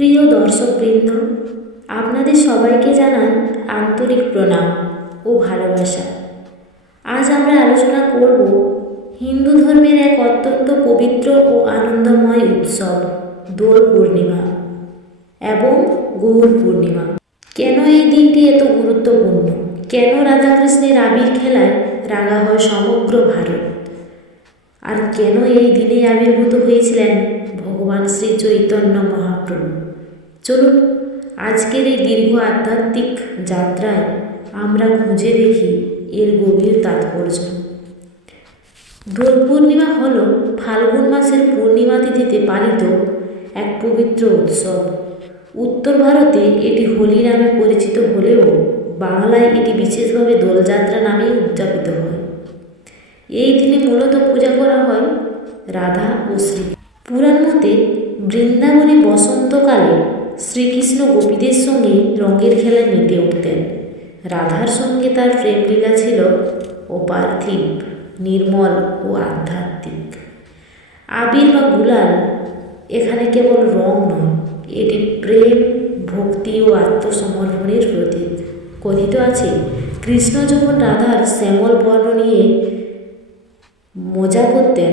প্রিয় দর্শকবৃন্দ, আপনাদের সবাইকে জানাই আন্তরিক প্রণাম ও ভালোবাসা। আজ আমরা আলোচনা করব হিন্দু ধর্মের এক অত্যন্ত পবিত্র ও আনন্দময় উৎসব দোল পূর্ণিমা এবং গৌর পূর্ণিমা। কেন এই দিনটি এত গুরুত্বপূর্ণ? কেন রাধাকৃষ্ণের আবির খেলায় রাঙা হয় সমগ্র ভারত? আর কেন এই দিনে আবির্ভূত হয়েছিলেন ভগবান শ্রী চৈতন্য মহাপ্রভু? চলুন আজকের এই দীর্ঘ আধ্যাত্মিক যাত্রায় আমরা খুঁজে দেখি এর গভীর তাৎপর্য। দোল পূর্ণিমা হল ফাল্গুন মাসের পূর্ণিমা তিথিতে পালিত এক পবিত্র উৎসব। উত্তর ভারতে এটি হোলি নামে পরিচিত হলেও বাংলায় এটি বিশেষভাবে দোলযাত্রা নামেই উদযাপিত হয়। এই দিনে মূলত পূজা করা হয় রাধা ও শ্রী। পুরাণ মতে বৃন্দাবনে বসন্তকালে শ্রীকৃষ্ণ গোপীদের সঙ্গে রঙের খেলায় মেতে উঠতেন। রাধার সঙ্গে তার প্রেমলীলা ছিল অপার্থিব, নির্মল ও আধ্যাত্মিক। আবির বা গুলাল এখানে কেবল রং নয়, এটি প্রেম, ভক্তি ও আত্মসমর্পণের প্রতীক। কথিত আছে, কৃষ্ণ যখন রাধার শ্যামল বর্ণ নিয়ে মজা করতেন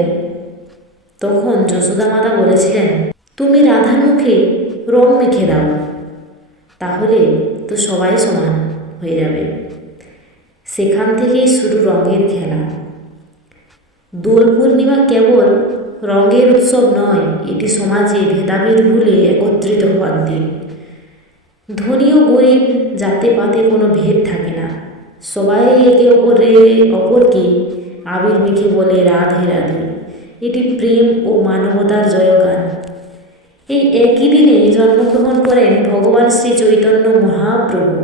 তখন যশোদা মাতা বলেছিলেন, তুমি রাধার মুখে রং মেখে দাও, তাহলে তো সবাই সমান হয়ে যাবে। সেখান থেকেই শুরু রঙের খেলা। দোল পূর্ণিমা কেবল রঙের উৎসব নয়, এটি সমাজে ভেদাভেদ ভুলে একত্রিত হওয়ার দিন। ধনী ও গরিব, জাতে পাতে কোনো ভেদ থাকে না। সবাই একে অপরকে আবির মেখে বলে রাধে রাধে। এটি প্রেম ও মানবতার জয়গান। এই একই দিনে জন্মগ্রহণ করেন ভগবান শ্রী চৈতন্য মহাপ্রভু।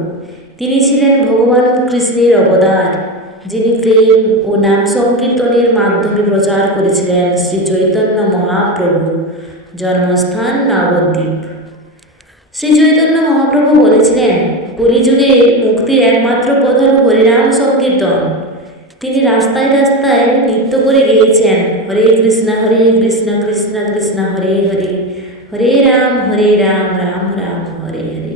তিনি ছিলেন ভগবান কৃষ্ণের অবতার, যিনি প্রেম ও নাম সংকীর্তনের মাধ্যমে প্রচার করেছিলেন। শ্রী চৈতন্য মহাপ্রভু জন্মস্থান নবদ্বীপ। শ্রী চৈতন্য মহাপ্রভু বলেছিলেন, কলিযুগে মুক্তির একমাত্র পথ হল হরিনাম সংকীর্তন। তিনি রাস্তায় রাস্তায় নৃত্য করে গেয়েছেন, হরে কৃষ্ণ কৃষ্ণ কৃষ্ণ হরে হরে, হরে রাম রাম রাম হরে হরে।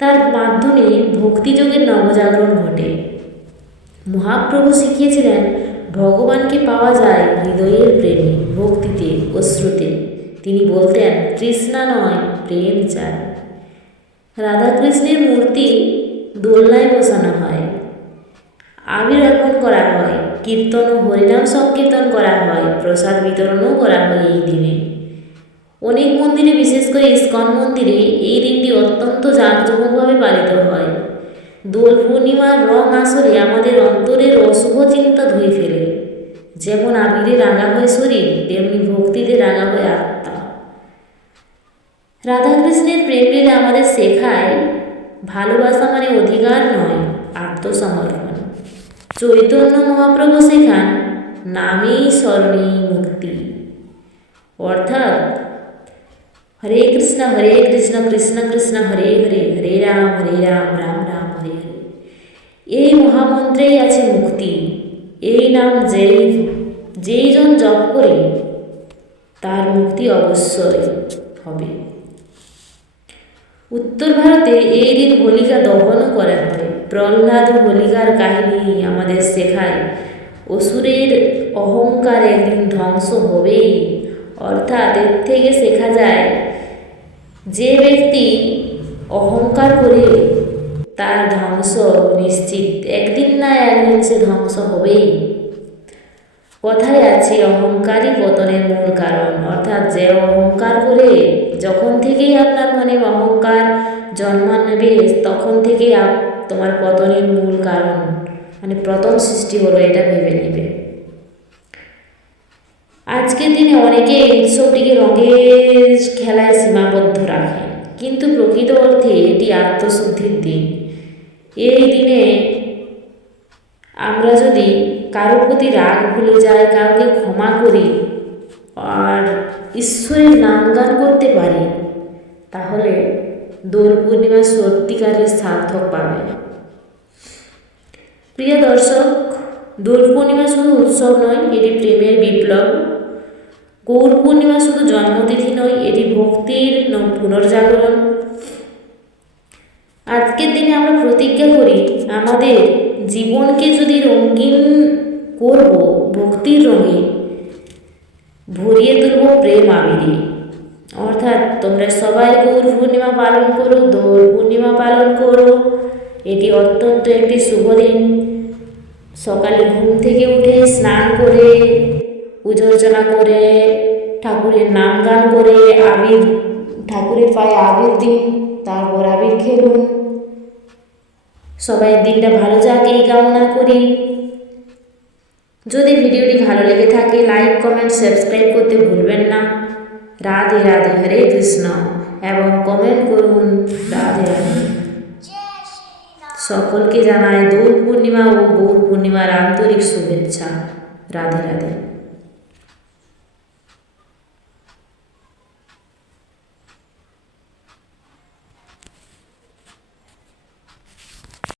তার মাধ্যমে ভক্তিযোগের নবজাগরণ ঘটে। মহাপ্রভু শিখিয়েছিলেন, ভগবানকে পাওয়া যায় হৃদয়ের প্রেমে, ভক্তিতে, অশ্রুতে। তিনি বলতেন, তৃষ্ণা নয়, প্রেম চাই। রাধাকৃষ্ণের মূর্তি দোলনায় বসানো হয়, আবির অর্পণ করা হয়, কীর্তন ও হরিনাম সংকীর্তন করা হয়, প্রসাদ বিতরণও করা হয় এই দিনে। অনেক মন্দিরে, বিশেষ করে ইস্কন মন্দিরে এই দিনটি অত্যন্ত জাঁকজমকভাবে পালিত হয়। দোল পূর্ণিমার রং আসলে আমাদের অন্তরের অশুভ চিন্তা ধুয়ে ফেলে। যেমন আবিরে রাঙা হয় শরীর, তেমনি ভক্তিতে রাঙা হয় আত্মা। রাধাকৃষ্ণের প্রেমলীলা আমাদের শেখায়, ভালোবাসা মানে অধিকার নয়, আত্মসমর্পণ। চৈতন্য মহাপ্রভু শেখান, নামেই শরণেই মুক্তি। অর্থাৎ হরে কৃষ্ণ কৃষ্ণ কৃষ্ণ হরে হরে, হরে রাম রাম রাম হরে হরে। এই মহামন্ত্রেই আছে মুক্তি। এই নাম যেই জন জপ করে তার মুক্তি অবশ্যই হবে। উত্তর ভারতে এই দিন হোলিকা দহনও করা হয়। প্রহ্লাদ ও হোলিকার কাহিনী আমাদের শেখায়, অসুরের অহংকার একদিন ধ্বংস হবেই। অর্থাৎ এর থেকে শেখা যায়, যে ব্যক্তি অহংকার করে তার ধ্বংস নিশ্চিত। একদিন না একদিন সে ধ্বংস হবেই। কথায় আছে, অহংকারই পতনের মূল কারণ। অর্থাৎ যে অহংকার করে, যখন থেকেই আপনার মনে অহংকার জন্ম নেবে, তখন থেকেই তোমার পতনের মূল কারণ, মানে পতন সৃষ্টি হলো, এটা ভেবে নেবে। আজকের দিনে অনেকে এই উৎসবটিকে রঙের খেলায় সীমাবদ্ধ রাখেন, কিন্তু প্রকৃত অর্থে এটি আত্মশুদ্ধির দিন। এই দিনে আমরা যদি কারোর প্রতি রাগ ভুলে যাই, কাউকে ক্ষমা করি আর ঈশ্বরের নাম গান করতে পারি, তাহলে দোল পূর্ণিমা সত্যিকারের সার্থক পাবে। প্রিয় দর্শক, দোল পূর্ণিমা শুধু উৎসব নয়, এটি প্রেমের বিপ্লব। গৌর পূর্ণিমা শুধু জন্মতিথি নয়, এটি ভক্তির পুনর্জাগরণ। আজকের দিনে আমরা প্রতিজ্ঞা করি আমাদের জীবনকে যদি রঙিন করব ভক্তির রঙে, ভরিয়ে তুলব প্রেম আবিরে। অর্থাৎ তোমরা সবাই গৌর পূর্ণিমা পালন করো, দোল পূর্ণিমা পালন করো। এটি অত্যন্ত একটি শুভ দিন। সকালে ঘুম থেকে উঠে স্নান করে, পুজো অর্চনা করে, ঠাকুরের নাম গান করে, ঠাকুরের পায়ে আবির দিন, তারপর আবির খেলুন। সবাই দিনটা ভালো যাক এই কামনা করি। যদি ভিডিওটি ভালো লেগে থাকে লাইক, কমেন্ট, সাবস্ক্রাইব করতে ভুলবেন না। রাধে রাধে, হরে কৃষ্ণ, এবং কমেন্ট করুন রাধে রাধে। সকলকে জানাই দোল পূর্ণিমা ও গৌর পূর্ণিমার আন্তরিক শুভেচ্ছা। রাধে রাধে।